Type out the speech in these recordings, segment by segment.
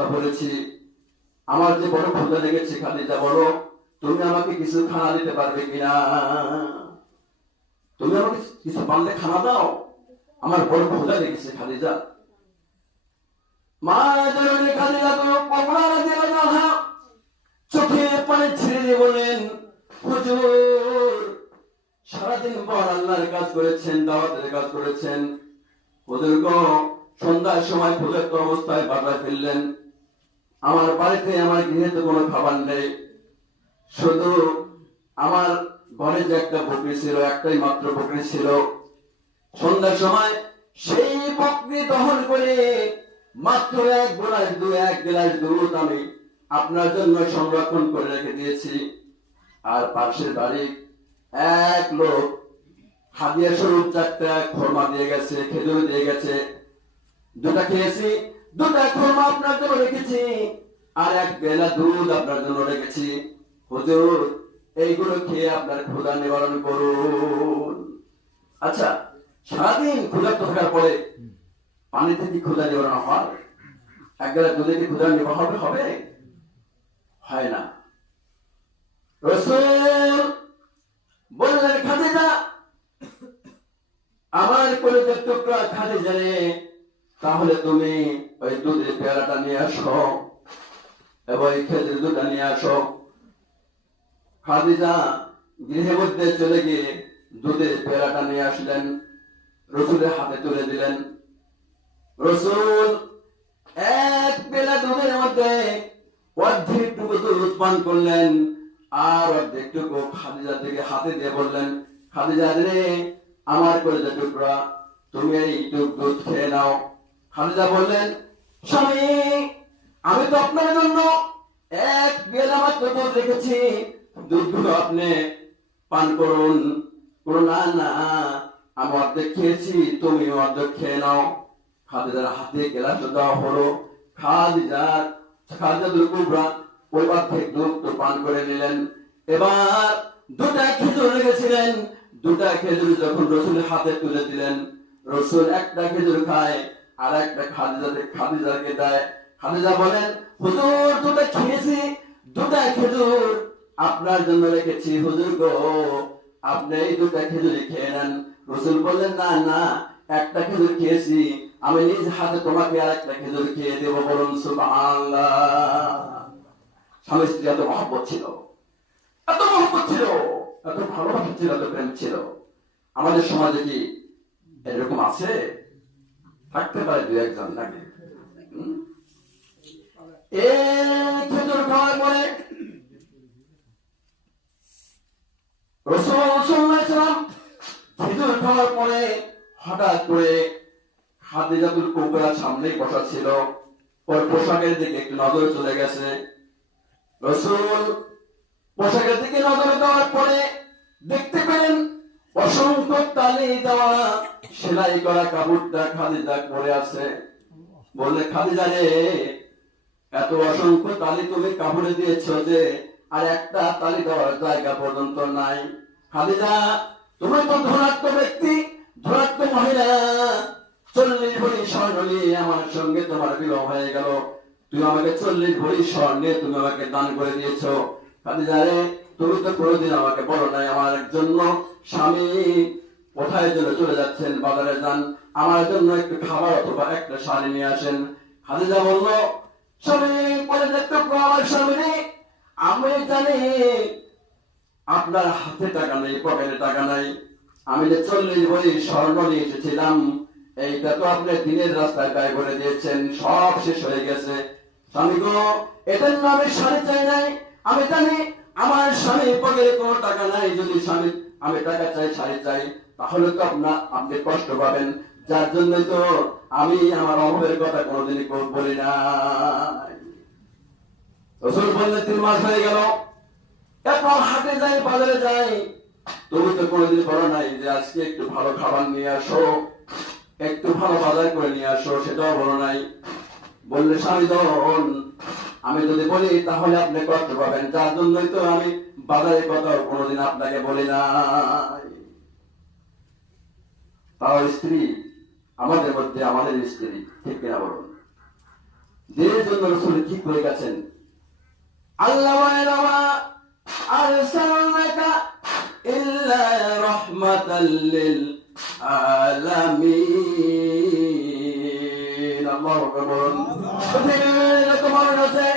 কথা বলেছি, আমার যে বড় ক্ষুধা লেগেছে, খাদিজা বলো তুমি আমাকে কিছু খানা দিতে পারবে কিনা? তুমি আমাকে কিছু পারলে খানা দাও, আমার বড় ক্ষুধা লেগেছে খাদিজা। মা জননী খাদিজা তো কমলা রাদিয়াল্লাহু আনহা চোখে পানি ছেড়ে দিয়ে বলেন, হুজুর সারাদিন পর আল্লাহর কাজ করেছেন, দাওয়াতের কাজ করেছেন, হুজুর গো সন্ধ্যার সময় ক্ষুধার্ত অবস্থায় বাসায় ফিরলেন। আমার বাড়িতে আমার গৃহে তো কোনো খাবার নেই, শুধু আমার ঘরে যে একটা বকরি ছিল, একটাই মাত্র বকরি ছিল। সন্ধ্যার সময় সেই বকরি দহন করে মাত্র এক গ্লাস দুধ আমি আপনার জন্য সংরক্ষণ করে রেখে দিয়েছি। আর পাশের বাড়ি এক লোক হাদিয়া স্বরূপ 4টা খরমা দিয়ে গেছে, খেজুর দিয়ে গেছে, 2টা খেয়েছি, 2টা খরমা আপনার জন্য রেখেছি, আর 1 বেলা দুধ আপনার জন্য রেখেছি। হুজুর এইগুলো খেয়ে আপনার ক্ষুধা নিবারণ করুন। আচ্ছা, সারাদিন ক্ষুধার্ত থাকার পরে পানিতে কি ক্ষুধা নিবারণ হয়? 1 বেলা দুধে কি ক্ষুধা নিবারণ হবে? হয় না। রাসূল বললেন, খাদিজা আমার কলিজার টুকরা খাদিজা রে, তাহলে তুমি ওই দুধের পেয়ালাটা নিয়ে আসো এবং খেজুর দুধটা নিয়ে আসো। খাদিজা গৃহের মধ্যে চলে গিয়ে দুধের পেয়ালাটা নিয়ে আসলেন, রাসূলের হাতে তুলে দিলেন। রাসূল 1 পেয়ালা দুধের মধ্যে অর্ধেকটুকু দুধ পান করলেন, আর অর্ধেকটুকু খাদিজা থেকে হাতে দিয়ে বললেন, খাদিজা রে আমার কলিজার টুকরা, তুমি এইটুকু দুধ খেয়ে নাও। খাদিজা বললেন, স্বামী আমি তো আপনার জন্য 1 বেলা মাত্র দুধ রেখেছি, দুধগুলো আপনি পান করুন। না না, আমি অর্ধেক খেয়েছি, তুমি অর্ধেক খেয়ে নাও। খাদিজার হাতে গ্লাস দেওয়া হলো। খাদিজাতুল কুবরা ওই অর্ধেক দুধ তো পান করে নিলেন। এবার 2টা খেজুর রেখেছিলেন, 2টা খেজুর যখন রাসূলের হাতে তুলে দিলেন, রাসূল 1টা খেজুর খায় আর একটা খাদিজাকে দেয়। খাদিজা বলেন, হুজুর 2টা খেয়েছি, 2টা খেজুর আপনার জন্য রেখেছি, হুজুর গো আপনি এই 2টা খেজুরই খেয়ে নেন। রাসূল বললেন, না না, 1টা খেজুর খেয়েছি, আমি নিজ হাতে তোমাকে আরেকটা খেজুর খেয়ে দেব, বলুন সুবহানাল্লাহ। স্বামী স্ত্রী এত মহব্বত ছিল, এত মহব্বত ছিল, এত ভালোবাসা ছিল, এত প্রেম ছিল। আমাদের সমাজে কি এরকম আছে? থাকতে পারে 2-1 জন, নাকি? খেজুর খাওয়ার পরে রাসূল সাল্লাল্লাহু আলাইহি ওয়াসাল্লাম খেজুর খাওয়ার পরে হঠাৎ করে খাদিজাতুল কুবরা সামনেই বসা ছিল, ওর পোশাকের দিকে একটু নজর চলে গেছে। রাসূল পোশাকের দিকে নজর দেওয়ার পরে দেখতে পেলেন অসংখ্য তালি দেওয়া সেলাই করা কাপড়টা খাদিজা পরে আছে। বললে, খাদিজা রে এত অসংখ্য তালি তুমি কাপড়ে দিয়েছো যে আর একটা তালি দেওয়ার জায়গা পর্যন্ত নাই। খাদিজা তুমি তো ধনাত্ম ব্যক্তি, ধনাত্ম মহিলা, 40 ভরি স্বর্ণ নিয়ে আমার সঙ্গে তোমার বিবাহ হয়ে গেল, তুমি আমাকে 40 ভরি স্বর্ণে তুমি আমাকে দান করে দিয়েছো। খাদিজা রে তুমি তো কোনোদিন আমাকে বলো নাই আমার জন্য স্বামী কোথায় জন্য চলে যাচ্ছেন, বাজারে যান, আমার জন্য একটু খাবার অথবা একটা শাড়ি নিয়ে আসেন। খাদিজা বলল, স্বামী বলে দেখতে আমার স্বামী, আমি জানি আপনার হাতে টাকা নেই, পকেটে টাকা নাই, আমি যে 40 ভরি স্বর্ণ নিয়ে এসেছিলাম এইটা তো আপনি দিনের রাস্তায় ব্যয় করে দিয়েছেন, সব শেষ হয়ে গেছে। স্বামী গো এটার জন্য আমি শাড়ি চাই নাই, আমি জানি আমার স্বামীর পকেটে কোনো টাকা নাই, যদি স্বামী আমি টাকা চাই, শাড়ি চাই, তাহলে তো আপনি কষ্ট পাবেন, যার জন্য তো আমি আমার অভাবের কথা কোনোদিনই বলি না। রাসূল বললেন, 3 মাস হয়ে গেল, এখন হাটে যাই, বাজারে যাই, তুমি তো কোনোদিন বলো নাই যে আজকে একটু ভালো খাবার নিয়ে আসো, একটু ভালো বাজার করে নিয়ে আসো, সেটাও বলো নাই। বললে, স্বামী ধন আমি যদি বলি তাহলে আপনি কষ্ট পাবেন, যার জন্যই তো আমি বাজারের কথা কোনোদিন আপনাকে বলি নাই। তার স্ত্রী আমাদের মধ্যে, আমাদের স্ত্রী, ঠিক কিনা বলুন? দিনের জন্য রসুল ঠিক হয়ে গেছেন। আল্লাহ বলেন ওয়া আরসালনাকা ইল্লা রাহমাতাল লিল আলামিন। আল্লাহু আকবার। পৃথিবীর যত মানুষ আছে,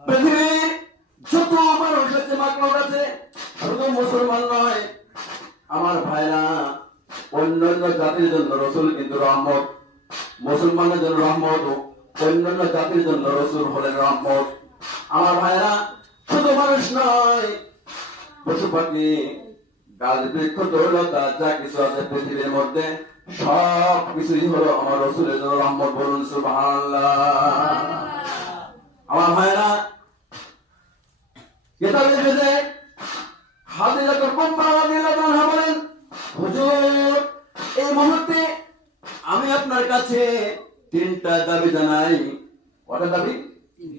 পৃথিবীর যত মানুষ আছে, মাকলুক আছে, শুধু মুসলমান নয় আমার ভাইরা, অন্যান্য জাতির জন্য রসুল কিন্তু রহমত। মুসলমানের জন্য রহমত, অন্যান্য জাতির জন্য রসুল হলেন রহমত। আমার ভাইরা, শুধু মানুষ নয়, পশু পাখি, গাছ বৃক্ষ তরুলতা যা কিছু আছে পৃথিবীর মধ্যে সব কিছুই হলো আমার রসুলের জন্য রহমত। বলুন সুবহানাল্লাহ। আমার ভাইরা, কিতাবে লিখেছে খাদিজাতুল কুবরা রাদিয়াল্লাহু আনহা বলেন, হুজুর এই মুহূর্তে আমি আপনার কাছে তিনটা দাবি জানাই। কটা দাবি?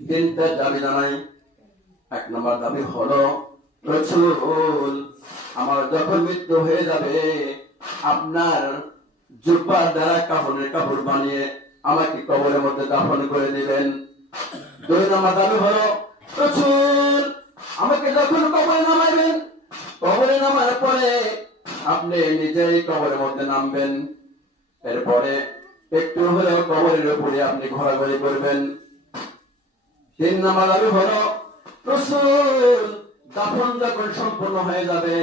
তিনটা দাবি জানাই। এক নম্বর দাবি হলো, রাসূল আমার যখন মৃত্যু হয়ে যাবে আপনার জুব্বার দ্বারা কাফনের কাপড় বানিয়ে আমাকে কবরের মধ্যে দাফন করে দিবেন। দুই নম্বর দাবি হলো, রাসূল আমাকে যখন কবরে নামাবেন, কবরে নামার পরে আপনি নিজেই কবরের মধ্যে নামবেন, এরপরে একটু হলেও কবরের উপরে আপনি ঘোরাঘুরি করবেন। তিন নম্বর দাবি হলো, রাসূল দাফন যখন সম্পূর্ণ হয়ে যাবে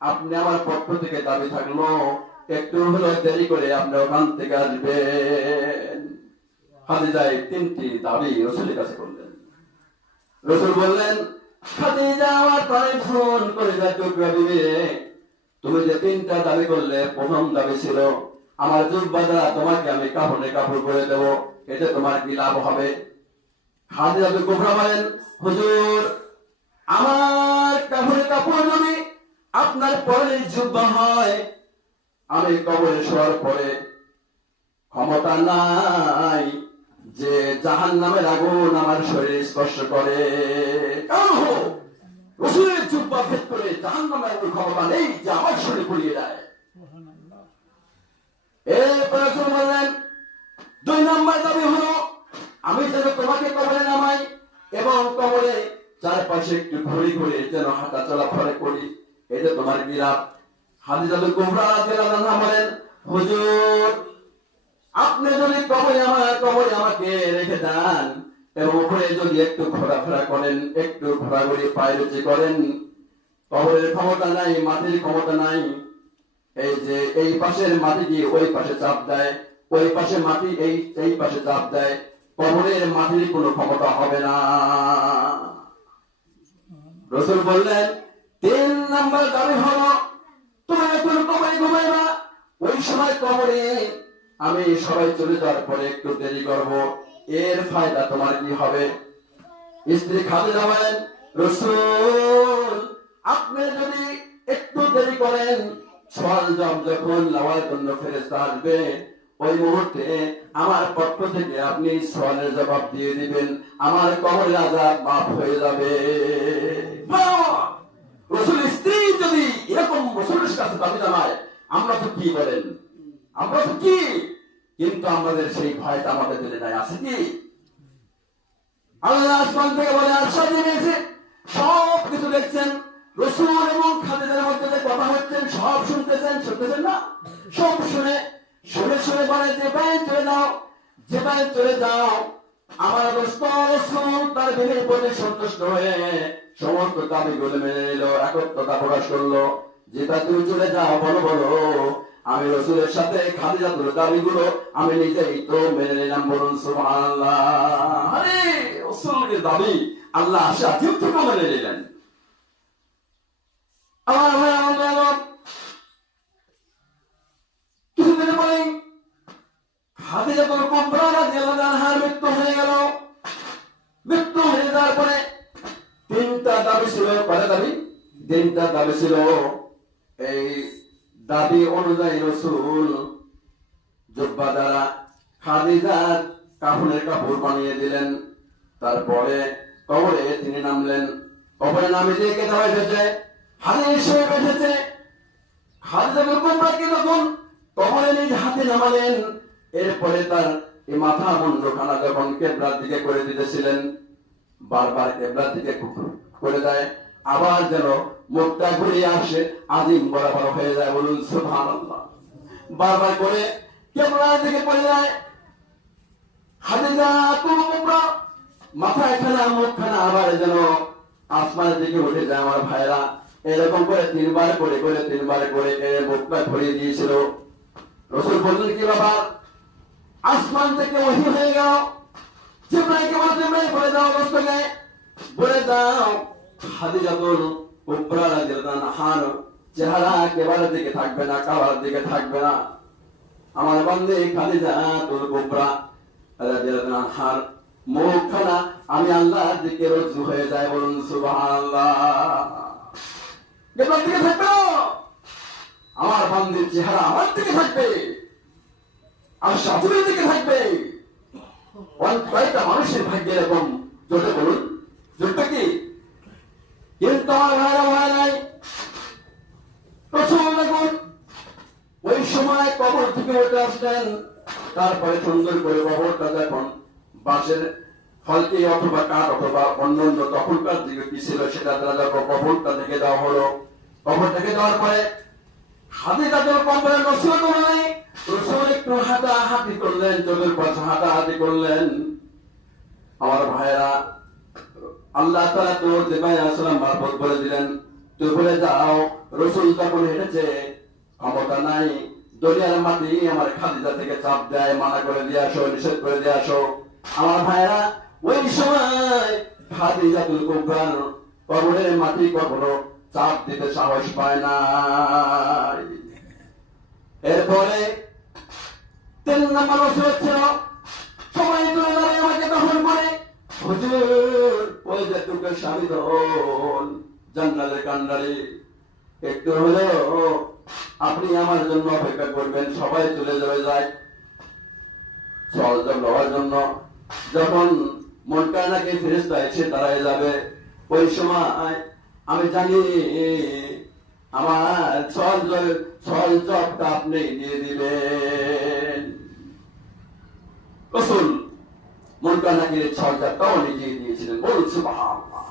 আপনি আমার পক্ষ থেকে দাবি থাকলো একটু হলেও দেরি করে আপনি ওখান থেকে আসবেন। খাদিজা এই তিনটি দাবি রাসূলের কাছে করলেন। রাসূল বললেন, খাদিজা আমার প্রাণে ফোন করে টুকরা বিবি, তুমি যে তিনটা দাবি করলে, প্রথম দাবি ছিল আমার জুব্বা দ্বারা তোমাকে আমি কাফনে কাপড় করে দেব, এতে তোমার কি লাভ হবে? খাদিজাতুল কুবরা বলেন, হুজুর আমার কাফনে কাপড় যদি আপনার পরনের জুব্বা হয়, আমি কবরে শোয়ার পরে ক্ষমতা নাই যে জাহান্নামের আগুন আমার শরীরে স্পর্শ করে। রাসূলের জুব্বা ভেদ করে জাহান্নামের আগুন ক্ষমতা নেই যে আমার শরীরে পুড়িয়ে দেয়। এরপরে রাসূল বললেন, দুই নম্বর দাবি হলো, আমি যেন তোমাকে কবরে নামাই এবং কবরে চারপাশে একটু ঘুরে ঘুরে যেন হাঁটা চলাফেরা করি, এতে তোমার কি লাভ? খাদিজাতুল কুবরা রাদিয়াল্লাহু আনহা বলেন, হুজুর আপনি যদি কবরে আমাকে রেখে দেন এবং উপরে যদি একটু ঘোরাফেরা করেন, একটু ঘোরাঘুরি পায়রুচি করেন, কবরের ক্ষমতা নাই, মাটির ক্ষমতা নাই। এই যে এই পাশের মাটি দিয়ে ওই পাশে চাপ দেয়, ওই পাশে মাটি এই পাশে চাপ দেয়, কবরের মাটির কোনো ক্ষমতা হবে না। রাসূল বললেন, তিন নম্বর দাবি হলো, তুমি এখন কবরে ঘুমাইবা, ওই সময় কবরে আমি সবাই চলে যাওয়ার পরে একটু দেরি করব, এর ফায়দা তোমার কি হবে? স্ত্রী খাদিজা বলেন, রাসূল আপনি যদি একটু দেরি করেন, সওয়াল জবাব যখন নেওয়ার জন্য ফেরেশতা আসবে, ওই মুহূর্তে আমার পক্ষ থেকে আপনি সওয়ালের জবাব দিয়ে দিবেন, আমার কবরের আযাব মাফ হয়ে যাবে। রাসূলের স্ত্রী যদি এরকম রাসূলের কাছে দাবি জানায়, আমরা তো কি বলেন, আমরা তো কি, কিন্তু আমাদের সেই ভয়টা আমাদের দিলে নাই, আছে কি? আল্লাহ আসমান থেকে বলে আশ্বাস দিয়েছে, সব কিছু দেখছেন, রাসূল এবং খাদিজার মধ্যে যে কথা হচ্ছেন সব শুনতেছেন না? সব শুনে বলে, যে বাইরে চলে যাও, যে বাইরে চলে যাও, আমার দোস্ত রাসূল তার বিবির প্রতি সন্তুষ্ট হয়ে সমস্ত দাবিগুলো মেনে নিল, একত্রতা প্রকাশ করলো, যেটা তুমি চলে যাও, বলো আমি রাসূলের সাথে খাদিজাতুল দাবিগুলো আমি নিজেই তো মেনে নিলাম। বলুন সুবহানাল্লাহ। আরে রাসূলের দাবি আল্লাহ সাথীও তো মেনে নিলেন। আমার ভাই আমার কিছুদিন পরে খাদিজাতুল কুবরা রাদিয়াল্লাহু আনহার মৃত্যু হয়ে গেল। মৃত্যু হয়ে যাওয়ার পরে তিনটা দাবি ছিল। কয়টা দাবি? তিনটা দাবি ছিল। এই দাবি অনুযায়ী রাসূল জুব্বা দ্বারা খাদিজার কাফনের কাপড় বানিয়ে দিলেন। তারপরে কবরে তিনি নামলেন। কবরে নামে দিয়ে কে দাঁড়ায় এসেছে? হাদিস শরীফ এসেছে, খাদিজাতুল কুবরাকে যখন কবরে নিজ হাতে নামালেন, এরপরে তার এই মাথা মুন্ডখানা যখন কেবলার দিকে করে দিতেছিলেন, বারবার কেবলার দিকে করে দেয়, আবার যেন মুখটা ঘুরিয়ে আসে আজিম বরাবর হয়ে যায়। বলুন সুবহানাল্লাহ। বারবার করে কেবলার দিকে পড়ে যায়। খাদিজা কুবরা মাথা এখানে মুখখানা আবার যেন আসমানের দিকে উঠে যায়। আমার ভাইরা এরকম করে তিনবার করে মুখটা ঘুরিয়ে দিয়েছিল। রাসূল বললেন, কি বাবা, আসমান থেকে ওহী হয়ে গেল, জিবরাইলকে বলে, জিবরাইল বলে দাও, দোস্তকে বলে দাও খাদিজাতুল কুবরা রাদিয়াল্লাহু আনহার চেহারা কেবলার দিকে থাকবে না, কাবার দিকে থাকবে না। আমার বান্দে খাদিজাতুল কুবরা রাদিয়াল্লাহু আনহার মুখখানা আমি আল্লাহর দিকে রুজু হয়ে যায়। বলুন সুবহানাল্লাহ। কেবলার দিকে থাকবে না, আমার বান্দির চেহারা আমার দিকে থাকবে, আর সাথীর দিকে থাকবে। কয়েকটা মানুষের ভাগ্যে এরকম জোটে, বলুন জোটবে কি? কিন্তু আমার ভাইরা ভয় নাই। প্রথম দেখুন ওই সময় কবর থেকে উঠে আসলেন, তারপরে সুন্দর করে কবরটা যখন বাঁশের ফলকে অথবা কাঠ অথবা অন্যান্য তখনকার দিকে কি ছিল সেটা দ্বারা যখন কবরটা দেখে দেওয়া হলো, কবর দেখে দেওয়ার পরে খাদিজা যখন কবরে নসিহত হলেন, রাসূল একটু হাঁটাহাঁটি করলেন, চোখের পাশে হাঁটাহাঁটি করলেন। আমার ভাইরা আল্লাহ তাআলা তো জিবরাইল আলাইহিস সালাম মারফত বলে দিলেন, তুই বলে যাও রাসূল যখন হেঁটেছে ক্ষমতা নাই, দুনিয়ার মাটি আমার খাদিজা থেকে চাপ দেয়, মানা করে দিয়ে আসো, নিষেধ করে দিয়ে আসো। আমার ভাইরা ওই সময় খাদিজাতুল কুবরার কবরের মাটি কখনো চাপ দিতে সাহস পায় না। এরপরে 3 নম্বর ওসিয়ত ছিল, সবাই চলে যাবে আমাকে দফন করে। হুজুর ওই যে দুঃখের স্বামী ধন জান্নাতের কান্ডারি, একটু হলেও আপনি আমার জন্য অপেক্ষা করবেন, সবাই চলে যাবে যায় সহযোগ হওয়ার জন্য। যখন মনটা নাকি ফেরেশতা এসে দাঁড়ায় যাবে, ওই সময় আমি জানি আমার সহযোগটা আপনি দিয়ে দিবেন। রাসূল মনটা নাকি সহযোগটাও নিজেই দিয়েছিলেন। বলুন সুবহানাল্লাহ।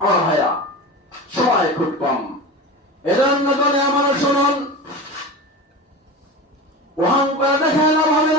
আমার ভাইয়া সময় খুব কম, এজন্য আমার শুনুন, অহংকার দেখানো হবে